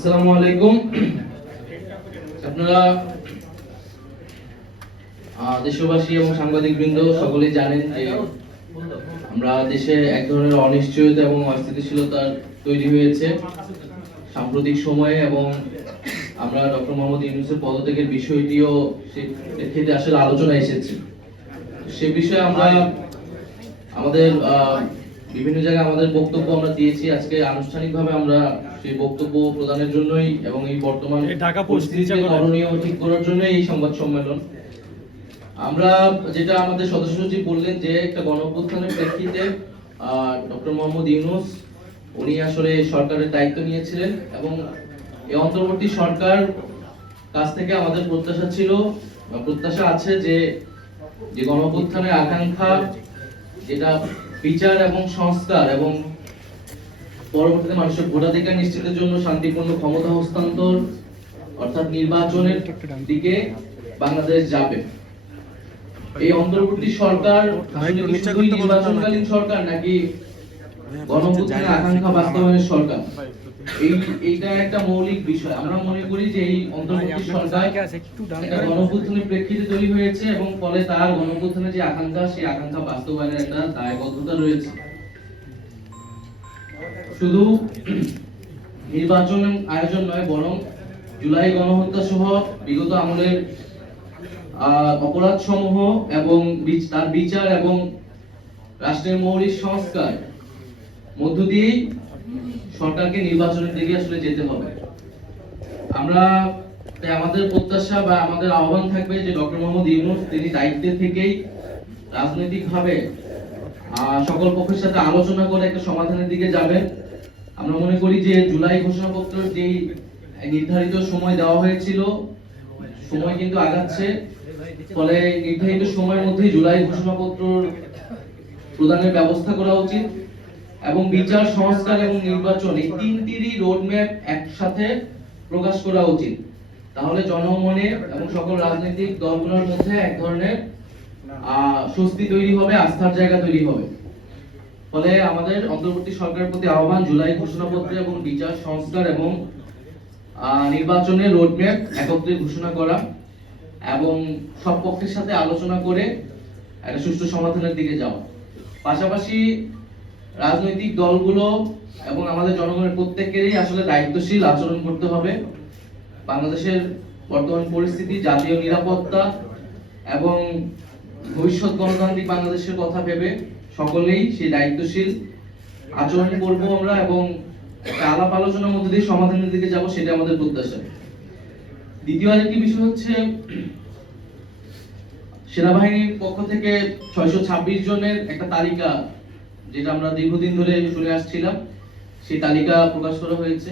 আসসালামু আলাইকুম। আপনারা দেশবাসী এবং সাংবাদিক বৃন্দ সকলেই জানেন যে আমরা দেশে এক ধরনের অনিশ্চয়তা এবং অস্থিতিশীলতা তৈরি হয়েছে সাম্প্রতিক সময়ে, এবং আমরা ডক্টর মোহাম্মদ ইউনূসের পদত্যাগের বিষয়টিও ক্ষেত্রে আসলে আলোচনা এসেছে। সে বিষয়ে আমরা আমাদের বিভিন্ন জায়গায় আমাদের বক্তব্য আমরা দিয়েছি। আজকে আনুষ্ঠানিকভাবে আমরা সেই বক্তব্য প্রদানের জন্যই এবং এই বর্তমান পরিস্থিতিতে করণীয় ঠিক করার জন্যই এই সংবাদ সম্মেলন। আমরা যেটা আমাদের সদস্য সচিব বললেন যে একটা গণঅভ্যুত্থানের প্রেক্ষিতে ডক্টর মোহাম্মদ ইউনূস উনি আসলে সরকারের দায়িত্ব নিয়েছিলেন, এবং এই অন্তর্বর্তী সরকার কাছ থেকে আমাদের প্রত্যাশা আছে যে গণঅভ্যুত্থানের আকাঙ্ক্ষা, যেটা বিচার এবং সংস্কার এবং পরবর্তীতে মানুষের ভোটাধিকার নিশ্চিতের জন্য শান্তিপূর্ণ ক্ষমতা হস্তান্তর অর্থাৎ নির্বাচনের দিকে বাংলাদেশ যাবে। এই অন্তর্বর্তী সরকার নির্বাচনকালীন সরকার নাকি গণঅভ্যুত্থানের আকাঙ্ক্ষা বাস্তবায়নের সরকার, এইটা একটা মৌলিক বিষয়। আমরা মনে করি যে এই অন্তর্বর্তী সরকার একটা গণঅভ্যুত্থানের প্রেক্ষিতে তৈরি হয়েছে, এবং ফলে তার গণঅভ্যুত্থানের যে আকাঙ্ক্ষা, সেই আকাঙ্ক্ষা বাস্তবায়নের একটা দায়বদ্ধতা রয়েছে। শুধু নির্বাচন আয়োজন নয়, বরং জুলাই গণহত্যা সহ বিগত আমলের অপরাধ সমূহ এবং তার বিচার এবং রাষ্ট্রের মৌলিক সংস্কার মধ্য দিয়েই সরকারকে নির্বাচনের দিকে আসলে যেতে হবে। আমরা আমাদের প্রত্যাশা বা আমাদের আহ্বান থাকবে যে ডক্টর মোহাম্মদ ইউনূস তিনি দায়িত্বে থেকেই রাজনৈতিকভাবে সকল পক্ষের সাথে আলোচনা করে একটা সমাধানের দিকে যাবেন। আমরা মনে করি যে জুলাই ঘোষণাপত্র যেই নির্ধারিত সময় দেওয়া হয়েছিল, সময় কিন্তু আগাচ্ছে, ফলে নির্ধারিত সময়ের মধ্যে জুলাই ঘোষণাপত্র প্রদানের ব্যবস্থা করা উচিত, এবং বিচার, সংস্কার এবং নির্বাচন এই তিনটিরই রোডম্যাপ একসাথে প্রকাশ করা উচিত। তাহলে জনমনে এবং সকল রাজনৈতিক দলগুলোর মধ্যে এক ধরনের স্বস্তি তৈরি হবে, আস্থার জায়গা তৈরি হবে। ফলে আমাদের অন্তর্বর্তী সরকারের প্রতি আহ্বান, জুলাই ঘোষণাপত্র এবং বিচার, সংস্কার এবং নির্বাচনের রোডম্যাপ একত্রে ঘোষণা করা, এবং সব পক্ষের সাথে আলোচনা করে একটা সুষ্ঠু সমাধানের দিকে যাওয়া। পাশাপাশি রাজনৈতিক দলগুলো এবং আমাদের জনগণের প্রত্যেকেরই আসলে দায়িত্বশীল আচরণ করতে হবে। বাংলাদেশের বর্তমান পরিস্থিতি, জাতীয় নিরাপত্তা এবং ভবিষ্যৎ গণতান্ত্রিক বাংলাদেশের কথা ভেবে সকলেই সেই দায়িত্বশীল আচরণ করব আমরা, এবং একটা আলাপ আলোচনার মধ্যে দিয়ে সমাধানের দিকে যাব, সেটা আমাদের প্রত্যাশা। দ্বিতীয় আরেকটি বিষয় হচ্ছে, সেনাবাহিনীর পক্ষ থেকে 626 জনের একটা তালিকা, যেটা আমরা দীর্ঘদিন ধরে শুনে আসছিলাম, সেই তালিকা প্রকাশ করা হয়েছে।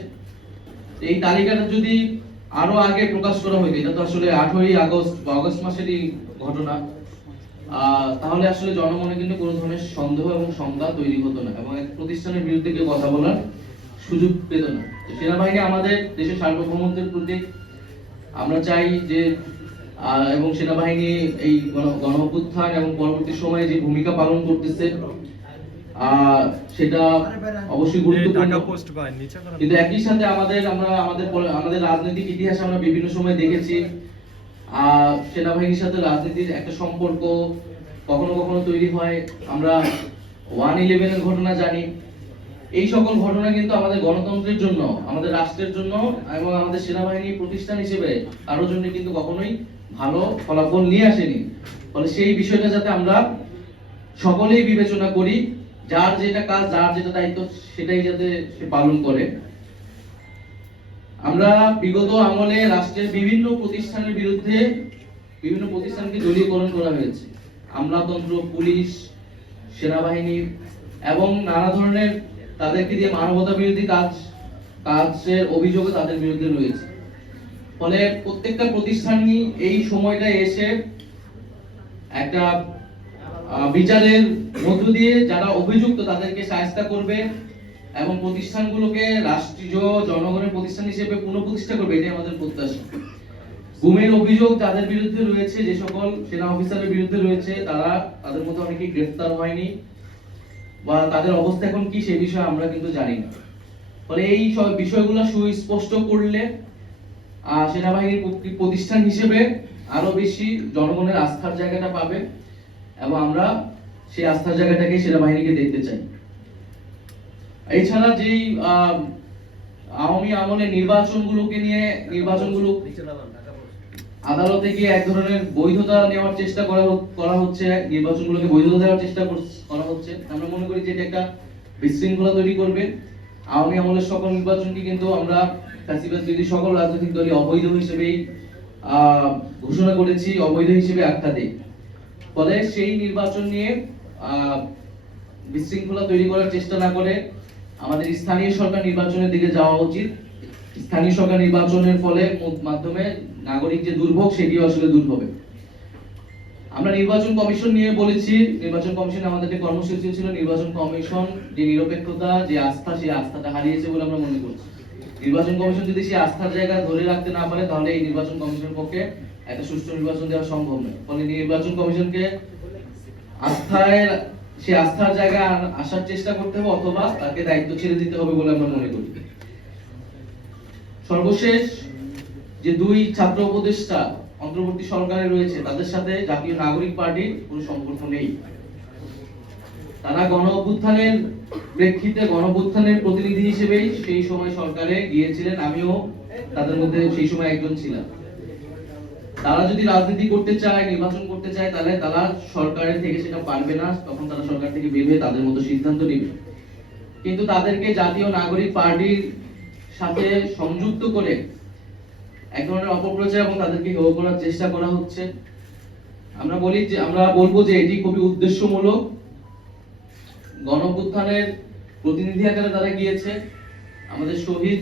এই তালিকাটা যদি আরো আগে প্রকাশ করা হতো, এটা তো আসলে 8ই আগস্ট বা আগস্ট মাসেরই ঘটনা, তাহলে আসলে জনমনে কিন্তু কোনো ধরনের সন্দেহ এবং শঙ্কা তৈরি হতো না, এবং এক প্রতিষ্ঠানের বিরুদ্ধে কেউ কথা বলার সুযোগ পেত না। সেনাবাহিনী আমাদের দেশের সার্বভৌমত্বের প্রতীক। আমরা চাই যে এবং সেনাবাহিনী এই গণঅভ্যুত্থান এবং পরবর্তী সময়ে যে ভূমিকা পালন করতেছে সেটা অবশ্যই গুরুত্বপূর্ণ, কিন্তু একই সাথে আমাদের রাজনৈতিক ইতিহাসে আমরা বিভিন্ন সময় দেখেছি সেনাবাহিনীর সাথে রাজনীতির একটা সম্পর্ক কখনো কখনো তৈরি হয়। আমরা 1/11 ঘটনা জানি। এই সকল ঘটনা কিন্তু আমাদের গণতন্ত্রের জন্য, আমাদের রাষ্ট্রের জন্য এবং আমাদের সেনাবাহিনী প্রতিষ্ঠান হিসেবে কারোর জন্য কিন্তু কখনোই ভালো ফলাফল নিয়ে আসেনি। ফলে সেই বিষয়টা যাতে আমরা সকলেই বিবেচনা করি, যার যেটা কাজ, যার যেটা দায়িত্ব, সেটাই যাতে সে পালন করে। আমরা বিগত আমলে রাষ্ট্রের বিভিন্ন প্রতিষ্ঠানের বিরুদ্ধে বিভিন্ন প্রতিষ্ঠানকে দলীয়করণ করা হয়েছে। আমলাতন্ত্র, পুলিশ, সেনাবাহিনী এবং নানা ধরনের তাদেরকে দিয়ে মানবতা বিরোধী কাজের অভিযোগও তাদের বিরুদ্ধে রয়েছে। ফলে প্রত্যেকটা প্রতিষ্ঠানই এই সময়টা এসে একটা বিচারের মধ্য দিয়ে যারা অভিযুক্ত তাদেরকে শায়েস্তা করবে এবং প্রতিষ্ঠানগুলোকে রাষ্ট্রীয় জনগণের প্রতিষ্ঠান হিসেবে পুনঃপ্রতিষ্ঠা করবে, এটাই আমাদের প্রত্যাশা। গুমের অভিযোগ যাদের বিরুদ্ধে রয়েছে, যে সকল সেনা অফিসারের বিরুদ্ধে রয়েছে, তাদের মধ্যে অনেকেই গ্রেফতার হয়নি, বা তাদের অবস্থা এখন কি সেই বিষয়ে আমরা কিন্তু জানি না। ফলে এই সব বিষয়গুলো সুস্পষ্ট করলে সেনাবাহিনীর প্রতিষ্ঠান হিসেবে আরো বেশি জনগণের আস্থার জায়গাটা পাবে এবং আমরা সেই আস্থার জায়গাটাকে সেনাবাহিনীকে দেখতে চাই। এছাড়া যেই আওয়ামী আমলে নির্বাচনগুলো আদালতে গিয়ে এক ধরনের বৈধতা নেওয়ার চেষ্টা করা হচ্ছে, নির্বাচনগুলোকে বৈধতা দেওয়ার চেষ্টা করা হচ্ছে। আমরা মনে করি যে এটা একটা বিশৃঙ্খলা তৈরি করবে। আওয়ামী আমলের সকল নির্বাচনকে কিন্তু আমরা ফ্যাসিবাদ বিরোধী সকল রাজনৈতিক দলই অবৈধ হিসেবেই ঘোষণা করেছি, অবৈধ হিসেবে আখ্যা দেই। ফলে সেই নির্বাচন নিয়ে বিশৃঙ্খলা তৈরি করার চেষ্টা না করে আমাদের স্থানীয় সরকার নির্বাচনের দিকে যাওয়া উচিত। স্থানীয় সরকার নির্বাচনের ফলে মাধ্যমে নাগরিক যে দুর্ভোগ সেটিও আসলে দূর হবে। আমরা নির্বাচন কমিশন নিয়ে বলেছি, নির্বাচন কমিশন আমাদের যে কর্মসূচি ছিল, নির্বাচন কমিশন যে নিরপেক্ষতা, যে আস্থা, সেই আস্থাটা হারিয়েছে বলে আমরা মনে করছি। নির্বাচন কমিশন যদি সেই আস্থার জায়গা ধরে রাখতে না পারে তাহলে এই নির্বাচন কমিশনের পক্ষে একটা সুষ্ঠু নির্বাচন দেওয়া সম্ভব নয়। ফলে নির্বাচন কমিশনকে সেই আস্থার জায়গায় আসার চেষ্টা করতে হবে অথবা তাকে দায়িত্ব ছেড়ে দিতে হবে বলে আমরা মনে করি। সর্বশেষ যে দুই ছাত্র উপদেষ্টা অন্তর্বর্তী সরকারে রয়েছে তাদের সাথে জাতীয় নাগরিক পার্টির কোনো সম্পর্ক নেই। তারা গণ অভ্যুত্থানের প্রেক্ষিতে গণ অভ্যুত্থানের প্রতিনিধি হিসেবেই সেই সময় সরকারে গিয়েছিলেন, আমিও তাদের মধ্যে সেই সময় একজন ছিলাম। তারা যদি রাজনীতি করতে চায়, নির্বাচন করতে চায়, তাহলে তারা সরকারের থেকে সেটা পারবে না, তখন তারা সরকার থেকে বের হয়ে তাদের মতো সিদ্ধান্ত নেবে। কিন্তু তাদেরকে জাতীয় নাগরিক পার্টির সাথে সংযুক্ত করে এক ধরনের অপপ্রচার এবং তাদেরকে হেয় করার চেষ্টা করা হচ্ছে। আমরা বলবো যে এটি খুবই উদ্দেশ্যমূলক। গণঅভ্যুত্থানের প্রতিনিধি আকারে তারা গিয়েছে। আমাদের শহীদ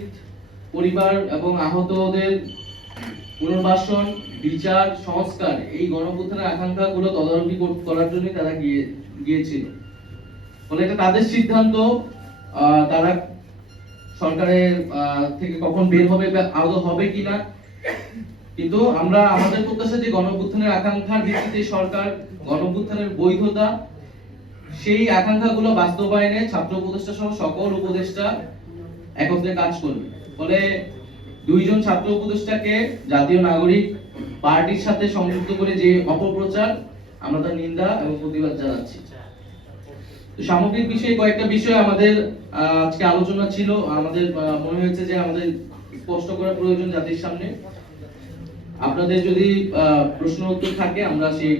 পরিবার এবং আহতদের পুনর্বাসন, বিচার, সংস্কার, এই গণঅভ্যুত্থানের আকাঙ্ক্ষাগুলো তদারকি করার জন্য তারা গিয়েছিল। ফলে এটা তাদের সিদ্ধান্ত, তারা সরকারের থেকে কখন বের হবে বা আদৌ হবে কিনা। কিন্তু আমরা আমাদের প্রত্যাশা যে গণঅভ্যুত্থানের আকাঙ্ক্ষার ভিত্তিতে সরকার গণঅভ্যুত্থানের বৈধতা, সেই আকাঙ্ক্ষাগুলো বাস্তবায়নে ছাত্র উপদেষ্টা সহ সকল উপদেষ্টা একত্রে কাজ করবে। ফলে দুইজন ছাত্র উপদেষ্টাকে জাতীয় নাগরিক পার্টির সাথে সংযুক্ত করে যে অপপ্রচার, আমরা তার নিন্দা এবং প্রতিবাদ জানাচ্ছি। সামগ্রিক বিষয়ে কয়েকটা বিষয় আমাদের আজকে আলোচনা ছিল। আমাদের মনে হয়েছে যে আমাদের স্পষ্ট করা প্রয়োজন জাতির সামনে। আপনাদের যদি প্রশ্ন উত্তর থাকে আমরা সেই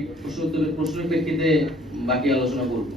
প্রশ্নের প্রেক্ষিতে বাকি আলোচনা করব।